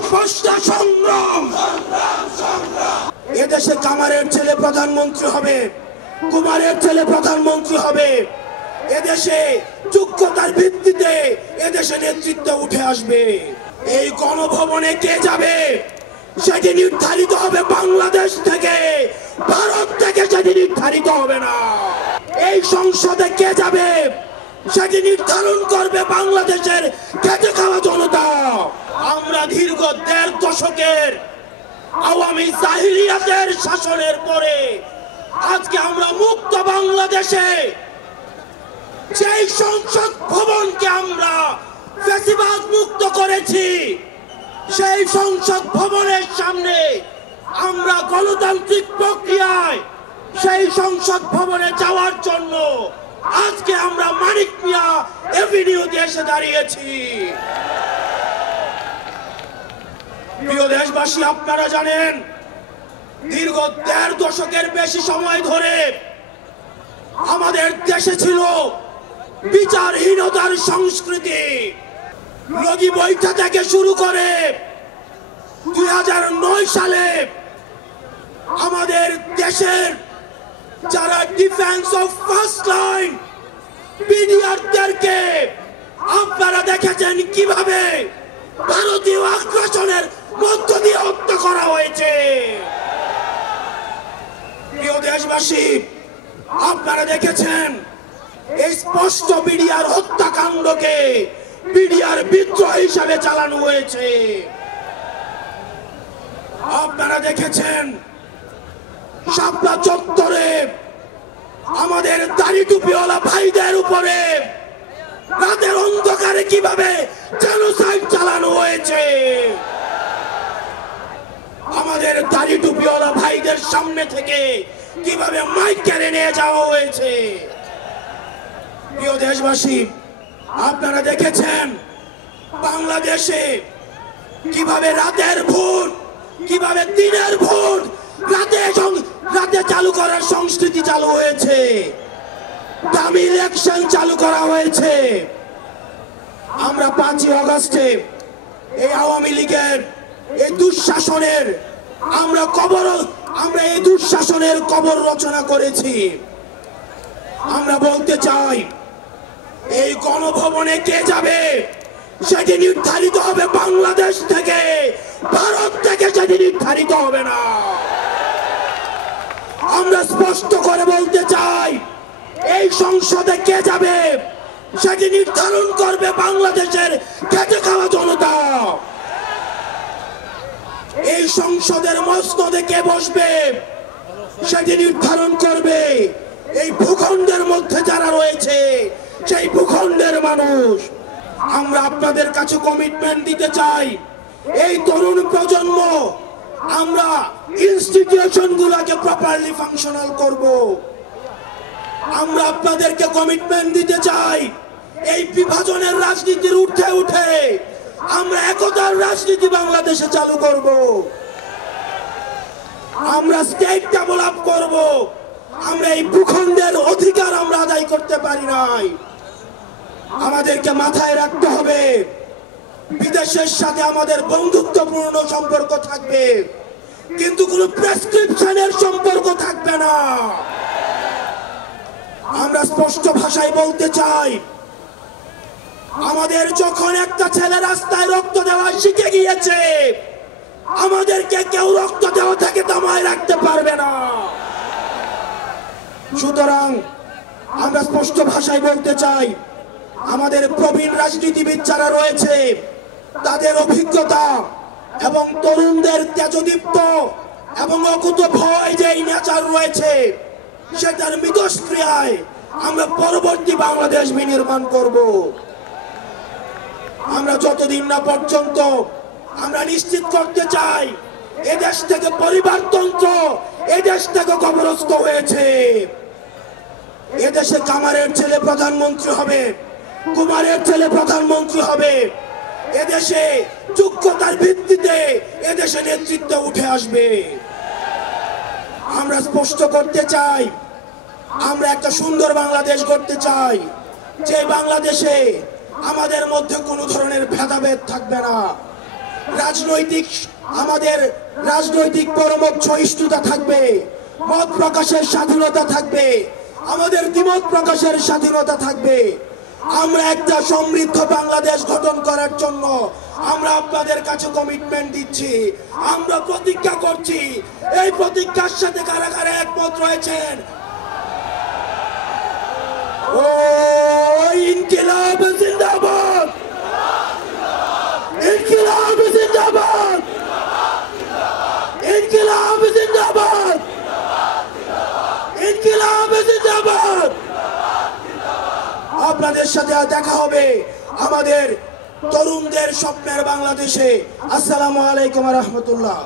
স্পষ্ট সংগ্রাম। এদেশে কামারের ছেলে প্রধানমন্ত্রী হবে, কুমারের ছেলে প্রধানমন্ত্রী হবে। এদেশে যোগ্যতার ভিত্তিতে এদেশে নেতৃত্ব উঠে আসবে। এই গণভবনে কে যাবে সেটি নির্ধারিত হবে বাংলাদেশ থেকে, ভারত থেকে সেটি নির্ধারিত হবে না। এই সংসদে কে যাবে সেটি নির্ধারণ করবে বাংলাদেশের খেটে খাওয়া জনতা। আমরা দীর্ঘ ১.৫ দশকের আওয়ামী জাহিলিয়াতের শাসনের পরে আজকে আমরা মুক্ত বাংলাদেশে সেই সংসদ ভবনকে আমরা ফ্যাসিবাদ মুক্ত করেছি। সেই সংসদ ভবনের সামনে আমরা গণতান্ত্রিক প্রক্রিয়ায় সেই সংসদ ভবনে যাওয়ার জন্য আজকে আমরা মানিক মিয়া এভিনিউতে এসে দাঁড়িয়েছি। প্রিয় দেশবাসী, আপনারা জানেন দীর্ঘ ১.৫ দশকের বেশি সময় ধরে আমাদের দেশে ছিল বিচারহীনতার সংস্কৃতি। লগি বৈঠা থেকে শুরু করে ২০০৯ সালে আমাদের দেশের যারা ডিফেন্স অফ ফার্স্ট লাইন বিডিআরদেরকে আপনারা দেখেছেন কিভাবে ভারতীয় আগ্রাসনের মধ্য দিয়ে হত্যা করা হয়েছে। প্রিয় দেশবাসী, আপনারা দেখেছেন এই স্পষ্ট বিডিআর হত্যাকাণ্ডকে বিডিআর বিদ্রোহ হিসাবে চালানো হয়েছে। আপনারা দেখেছেন শাপলা চত্বরে আমাদের দাড়ি টুপিওয়ালা ভাইদের উপরে রাতের অন্ধকারে কিভাবে জেনোসাইড চালানো হয়েছে। আমাদের দাড়ি টুপিওয়ালা ভাইদের সামনে থেকে কিভাবে মাইক কেড়ে নিয়ে যাওয়া হয়েছে। প্রিয় দেশবাসী, আপনারা দেখেছেন বাংলাদেশে কিভাবে রাতের ভোট, কিভাবে দিনের ভোট রাতে চালু করার সংস্কৃতি চালু হয়েছে, দামি ইলেকশন চালু করা হয়েছে। আমরা ৫ই আগস্টে এই আওয়ামী লীগের এই দুঃশাসনের আমরা এই দুঃশাসনের কবর রচনা করেছি। আমরা বলতে চাই এই গণভবনে কে যাবে সেটি নির্ধারিত হবে বাংলাদেশ থেকে, ভারত থেকে সেটি নির্ধারিত হবে না। আমরা স্পষ্ট করে বলতে চাই এই সংসদে কে যাবে সেটি নির্ধারণ করবে বাংলাদেশের খেটে খাওয়া জনতা। এই সংসদের মসনদে কে বসবে সেটি নির্ধারণ করবে এই ভূখণ্ডের মধ্যে যারা রয়েছে সেই ভূখণ্ডের মানুষ। আমরা আপনাদের কাছে কমিটমেন্ট দিতে চাই, এই তরুণ প্রজন্ম আমরা ইনস্টিটিউশন গুলোকে প্রপারলি ফাংশনাল করব। আমরা আপনাদেরকে কমিটমেন্ট দিতে চাই এই বিভাজনের রাজনীতির ঊর্ধ্বে উঠে আমরা একতার রাজনীতি বাংলাদেশে চালু করব। আমরা স্টেট ডেভেলপ করব। আমরা এই ভূখণ্ডের অধিকার আমরা আদায় করতে পারি নাই। আমাদেরকে মাথায় রাখতে হবে বিদেশের সাথে আমাদের বন্ধুত্বপূর্ণ সম্পর্ক থাকবে, কিন্তু কোনো প্রেসক্রিপশনের সম্পর্ক থাকবে না। আমরা স্পষ্ট ভাষায় বলতে চাই, আমাদের যখন একটা ছেলে রাস্তায় রক্ত দেওয়া শিখে গিয়েছে, আমাদেরকে কেউ রক্ত দেওয়া থেকে দমায় রাখতে পারবে না। সুতরাং আমরা স্পষ্ট ভাষায় বলতে চাই, আমাদের প্রবীণ রাজনীতিবিদ যারা রয়েছে তাদের অভিজ্ঞতা এবং তরুণদের তেজদীপ্ত এবং অকুত ভয় যে নেচার রয়েছে সেটার মিথস্ক্রিয়ায় আমরা পরবর্তী বাংলাদেশ বিনির্মাণ করব। আমরা যতদিন না পর্যন্ত আমরা নিশ্চিত করতে চাই এদেশ থেকে পরিবারতন্ত্র, এদেশ থেকে কবরস্থ হয়েছে। এদেশে কামারের ছেলে প্রধানমন্ত্রী হবে, কুমারের ছেলে প্রধানমন্ত্রী হবে। এদেশে যোগ্যতার ভিত্তিতে এদেশে নেতৃত্ব উঠে আসবে। আমরা স্পষ্ট করতে চাই, আমরা একটা সুন্দর বাংলাদেশ গড়তে চাই, যে বাংলাদেশে আমাদের মধ্যে কোনো ধরনের ভেদাভেদ থাকবে না, রাজনৈতিক আমাদের রাজনৈতিক পরমত সহিষ্ণুতা থাকবে, মত প্রকাশের স্বাধীনতা থাকবে, আমাদের দ্বিমত প্রকাশের স্বাধীনতা থাকবে। আমরা একটা সমৃদ্ধ বাংলাদেশ গঠন করার জন্য আমরা আপনাদের কাছে কমিটমেন্ট দিচ্ছি, আমরা প্রতিজ্ঞা করছি। এই প্রতিজ্ঞার সাথে কারা কারা একমত রয়েছেন? ও ইনকিলাব জিন্দাবাদ, ইনকিলাব জিন্দাবাদ, ইনকিলাব জিন্দাবাদ, ইনকিলাব জিন্দাবাদ। আপনাদের সাথে দেখা হবে আমাদের তরুণদের স্বপ্নের বাংলাদেশে। আসসালামু আলাইকুম ওয়া রাহমাতুল্লাহ।